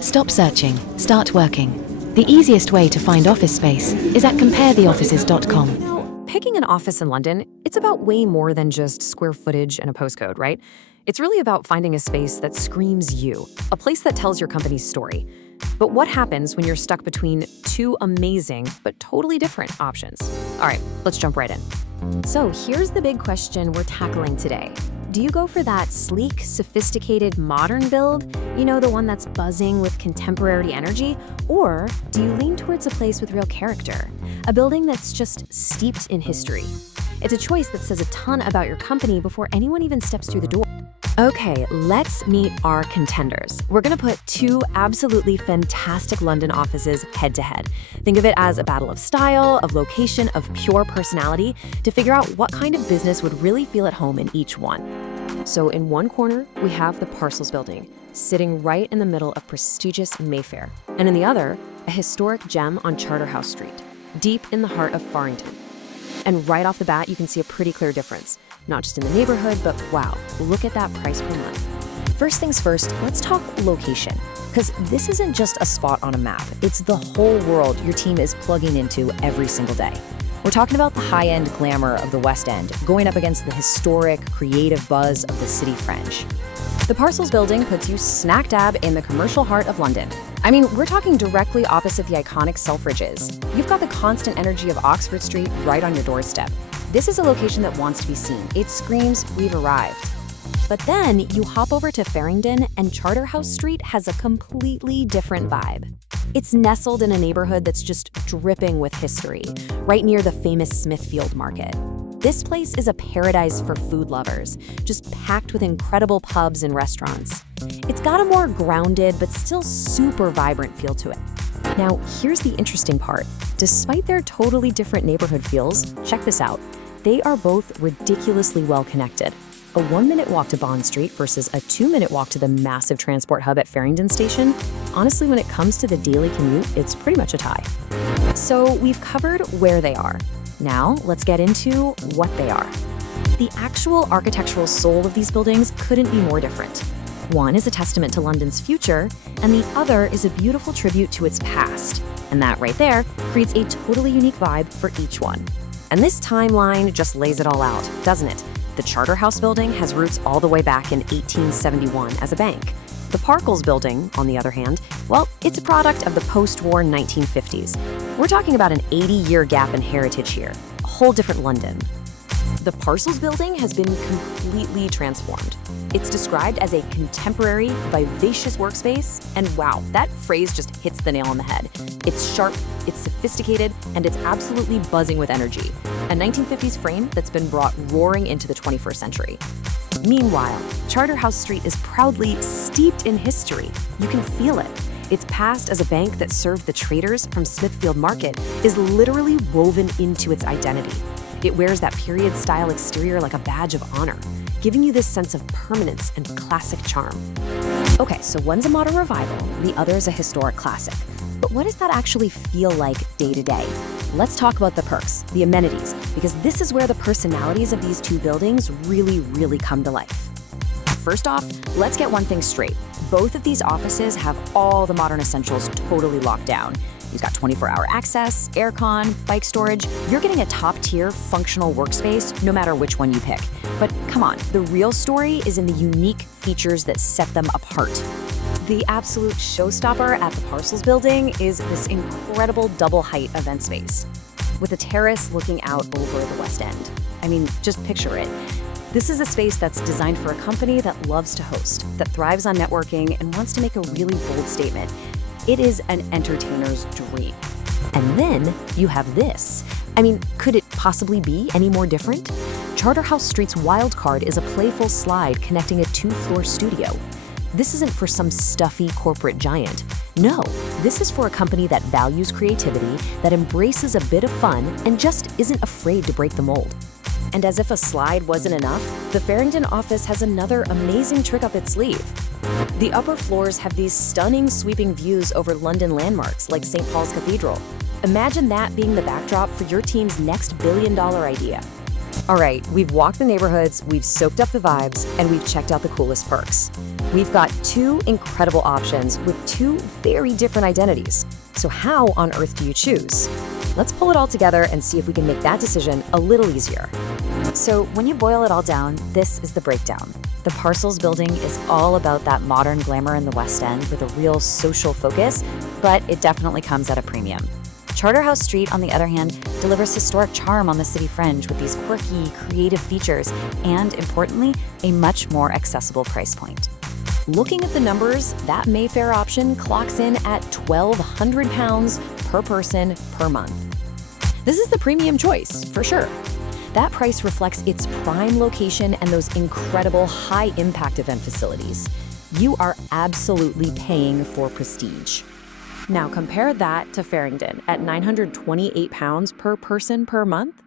Stop searching, start working. The easiest way to find office space is at comparetheoffices.com. Now, picking an office in London, it's about way more than just square footage and a postcode, right? It's really about finding a space that screams you, a place that tells your company's story. But what happens when you're stuck between two amazing but totally different options? All right, let's jump right in. So here's the big question we're tackling today. Do you go for that sleek, sophisticated, modern build? You know, the one that's buzzing with contemporary energy? Or do you lean towards a place with real character? A building that's just steeped in history? It's a choice that says a ton about your company before anyone even steps through the door. Okay, let's meet our contenders. We're gonna put two absolutely fantastic London offices head to head. Think of it as a battle of style, of location, of pure personality to figure out what kind of business would really feel at home in each one. So in one corner, we have the Parcels building, sitting right in the middle of prestigious Mayfair. And in the other, a historic gem on Charterhouse Street, deep in the heart of Farrington. And right off the bat, you can see a pretty clear difference. Not just in the neighborhood, but wow, look at that price per month. First things first, let's talk location. Because this isn't just a spot on a map, it's the whole world your team is plugging into every single day. We're talking about the high-end glamour of the West End, going up against the historic, creative buzz of the city French. The Parcels building puts you smack dab in the commercial heart of London. I mean, we're talking directly opposite the iconic Selfridges. You've got the constant energy of Oxford Street right on your doorstep. This is a location that wants to be seen. It screams, we've arrived. But then you hop over to Farringdon and Charterhouse Street has a completely different vibe. It's nestled in a neighborhood that's just dripping with history, right near the famous Smithfield Market. This place is a paradise for food lovers, just packed with incredible pubs and restaurants. It's got a more grounded but still super vibrant feel to it. Now, here's the interesting part. Despite their totally different neighborhood feels, check this out. They are both ridiculously well connected. A 1-minute walk to Bond Street versus a 2-minute walk to the massive transport hub at Farringdon Station. Honestly, when it comes to the daily commute, it's pretty much a tie. So we've covered where they are. Now let's get into what they are. The actual architectural soul of these buildings couldn't be more different. One is a testament to London's future, and the other is a beautiful tribute to its past. And that right there creates a totally unique vibe for each one. And this timeline just lays it all out, doesn't it? The Charterhouse building has roots all the way back in 1871 as a bank. The Parcels building, on the other hand, well, it's a product of the post-war 1950s. We're talking about an 80-year gap in heritage here, a whole different London. The Parcels building has been completely transformed. It's described as a contemporary, vivacious workspace, and wow, that phrase just hits the nail on the head. It's sharp, it's sophisticated, and it's absolutely buzzing with energy. A 1950s frame that's been brought roaring into the 21st century. Meanwhile, Charterhouse Street is proudly steeped in history. You can feel it. Its past as a bank that served the traders from Smithfield Market is literally woven into its identity. It wears that period-style exterior like a badge of honor, giving you this sense of permanence and classic charm. Okay, so one's a modern revival, the other is a historic classic. But what does that actually feel like day to day? Let's talk about the perks, the amenities, because this is where the personalities of these two buildings really come to life. First off, let's get one thing straight. Both of these offices have all the modern essentials totally locked down. You've got 24-hour access, aircon, bike storage. You're getting a top-tier functional workspace no matter which one you pick. But come on, the real story is in the unique features that set them apart. The absolute showstopper at the Parcels building is this incredible double-height event space with a terrace looking out over the West End. I mean, just picture it. This is a space that's designed for a company that loves to host, that thrives on networking, and wants to make a really bold statement. It is an entertainer's dream. And then you have this. I mean, could it possibly be any more different? Charterhouse Street's wild card is a playful slide connecting a 2-floor studio. This isn't for some stuffy corporate giant. No, this is for a company that values creativity, that embraces a bit of fun, and just isn't afraid to break the mold. And as if a slide wasn't enough, the Farringdon office has another amazing trick up its sleeve. The upper floors have these stunning sweeping views over London landmarks like St. Paul's Cathedral. Imagine that being the backdrop for your team's next billion-dollar idea. All right, we've walked the neighborhoods, we've soaked up the vibes, and we've checked out the coolest perks. We've got two incredible options with two very different identities. So how on earth do you choose? Let's pull it all together and see if we can make that decision a little easier. So when you boil it all down, this is the breakdown. The Parcels building is all about that modern glamour in the West End with a real social focus, but it definitely comes at a premium. Charterhouse Street, on the other hand, delivers historic charm on the city fringe with these quirky, creative features and, importantly, a much more accessible price point. Looking at the numbers, that Mayfair option clocks in at £1,200 per person per month. This is the premium choice, for sure. That price reflects its prime location and those incredible high-impact event facilities. You are absolutely paying for prestige. Now compare that to Farringdon at £928 per person per month.